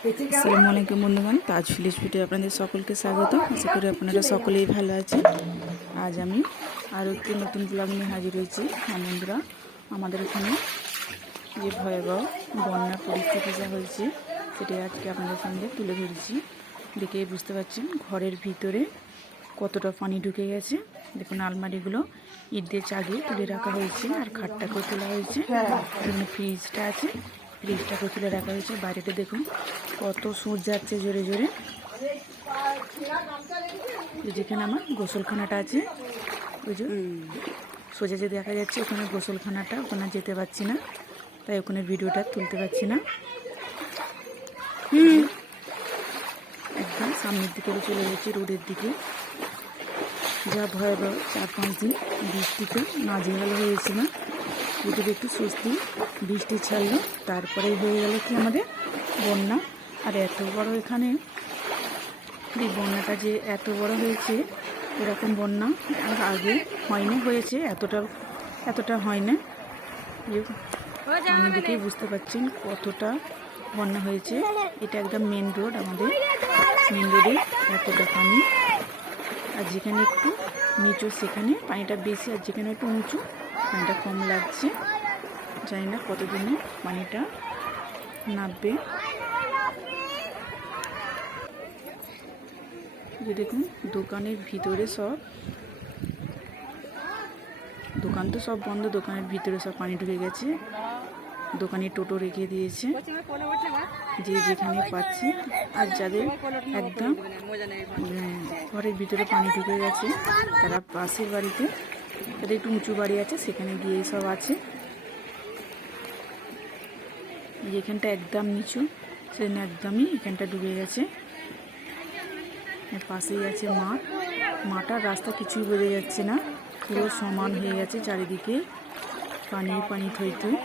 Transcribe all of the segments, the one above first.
আসসালামু আলাইকুম বন্ধুগণ, তাজ ভিলেজ ভিডিও আপনাদের সকলকে স্বাগত। আশা করি আপনারা সকলেই ভালো আছেন। আজ আমি আরও একটি নতুন ব্লগ নিয়ে হাজির হয়েছি। বন্ধুরা, আমাদের এখানে যে ভয়াবহ বন্যার পরিস্থিতি যা হয়েছে সেটাই আজকে আপনাদের সঙ্গে তুলে ধরেছি। দেখে বুঝতে পারছেন ঘরের ভিতরে কতটা পানি ঢুকে গেছে। দেখুন আলমারিগুলো ইট দিয়ে চাগিয়ে তুলে রাখা হয়েছে, আর খাটটাকেও তোলা হয়েছে। এখানে ফ্রিজটা আছে, ফ্রিজটাকে তুলে রাখা হয়েছে। বাইরেটা দেখুন কত সূর্য যাচ্ছে জোরে জোরে। যেখানে আমার গোসলখানাটা আছে, ওই যে সোজা যে দেখা যাচ্ছে ওখানে গোসলখানাটা, ওখানে যেতে পারছি না, তাই ওখানে ভিডিওটা তুলতে পারছি না। একদম সামনের দিকে চলে যাচ্ছে, রোডের দিকে। যা ভয়াবহ 4-5 দিন বৃষ্টিতে নাজেহাল হয়েছিল। যদি একটু স্বস্তি বৃষ্টি ছাড়লো, তারপরে হয়ে গেল কি আমাদের বন্যা। আর এত বড় এখানে এই বন্যাটা যে এত বড় হয়েছে, এরকম বন্যা আগে হয়নি, হয়েছে এতটা হয় না। পানি দেখেই বুঝতে পারছেন কতটা বন্যা হয়েছে। এটা একদম মেন রোড, আমাদের মেন রোডে এতটা পানি। আর যেখানে একটু নিচু সেখানে পানিটা বেশি, আর যেখানে একটু উঁচু পানিটা কম লাগছে। জানি না কতদিনে পানিটা নামবে। যে দেখুন দোকানের ভিতরে সব, দোকান তো সব বন্ধ, দোকানের ভিতরে সব পানি ঢুকে গেছে। দোকানে টোটো রেখে দিয়েছে যে যেখানে পাচ্ছে। আর যাদের একদম ঘরের ভিতরে পানি ঢুকে গেছে, তারা পাশের বাড়িতে, যাদের একটু উঁচু বাড়ি আছে সেখানে গিয়ে সব আছে। যেখানটা একদম নিচু সেখানে একদমই এখানটা ডুবে গেছে। পাশেই আছে মাঠ, মাঠার রাস্তা কিছুই বোঝা যাচ্ছে না, পুরো সমান হয়ে গেছে। চারিদিকে পানি পানি থই থই,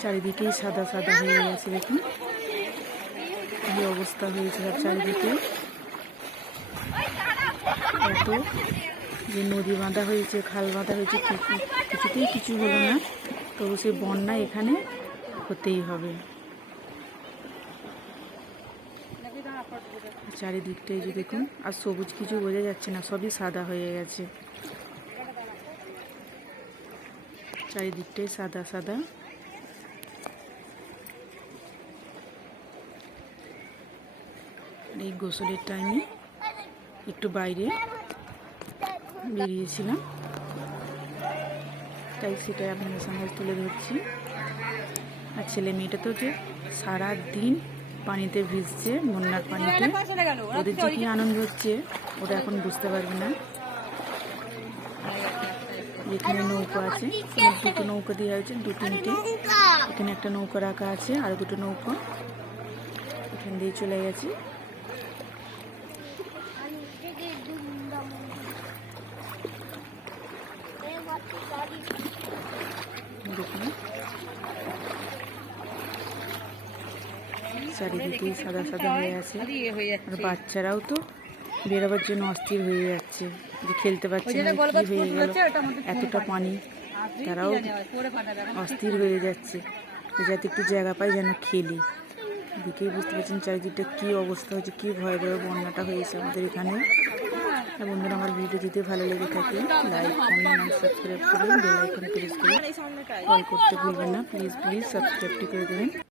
চারিদিকেই সাদা সাদা হয়ে গেছে। দেখুন এই অবস্থা হয়েছে আর চারিদিকে। এত যে নদী বাঁধা হয়েছে, খাল বাঁধা হয়েছে, কিছুতেই কিছু হলো না। তবু সে বন্যা এখানে হতেই হবে। চারিদিকটাই যে দেখুন, আর সবুজ কিছু বোঝা যাচ্ছে না, সবই সাদা হয়ে গেছে। চারিদিকটাই সাদা সাদা। এই গোসলের টাইমে একটু বাইরে বেরিয়েছিলাম, তাই সেটাই আপনাদের সঙ্গে তুলে ধরছি। আর ছেলে মেয়েটা তো যে সারা দিন পানিতে ভিজছে, বন্যার পানিতে, ওদের যে কী আনন্দ হচ্ছে ওটা এখন বুঝতে পারবে না। এখানে নৌকা আছে, দুটো নৌকা দেওয়া হয়েছে, 2-3টে। এখানে একটা নৌকা রাখা আছে, আর দুটো নৌকা এখান দিয়ে চলে গেছে। দেখুন চারিদিকেই সাদা সাদা হয়ে আছে। আর বাচ্চারাও তো বেরোবার জন্য অস্থির হয়ে যাচ্ছে, যে খেলতে পারছে না, কি হয়ে গেল এতটা পানি। তারাও অস্থির হয়ে যাচ্ছে, যাতে একটু জায়গা পায় যেন খেলি। দেখেই বুঝতে পারছেন চারিদিকটা কী অবস্থা হয়েছে, কী ভয়াবহ বন্যাটা হয়েছে আমাদের এখানে। আর বন্ধুরা, আমার ভিডিও যদি ভালো লেগে থাকে লাইক, কমেন্ট আর সাবস্ক্রাইব করবেন, বেল আইকন প্রেস করে কল করতে ভুলবেন না। প্লিজ সাবস্ক্রাইবটি করে দেবেন।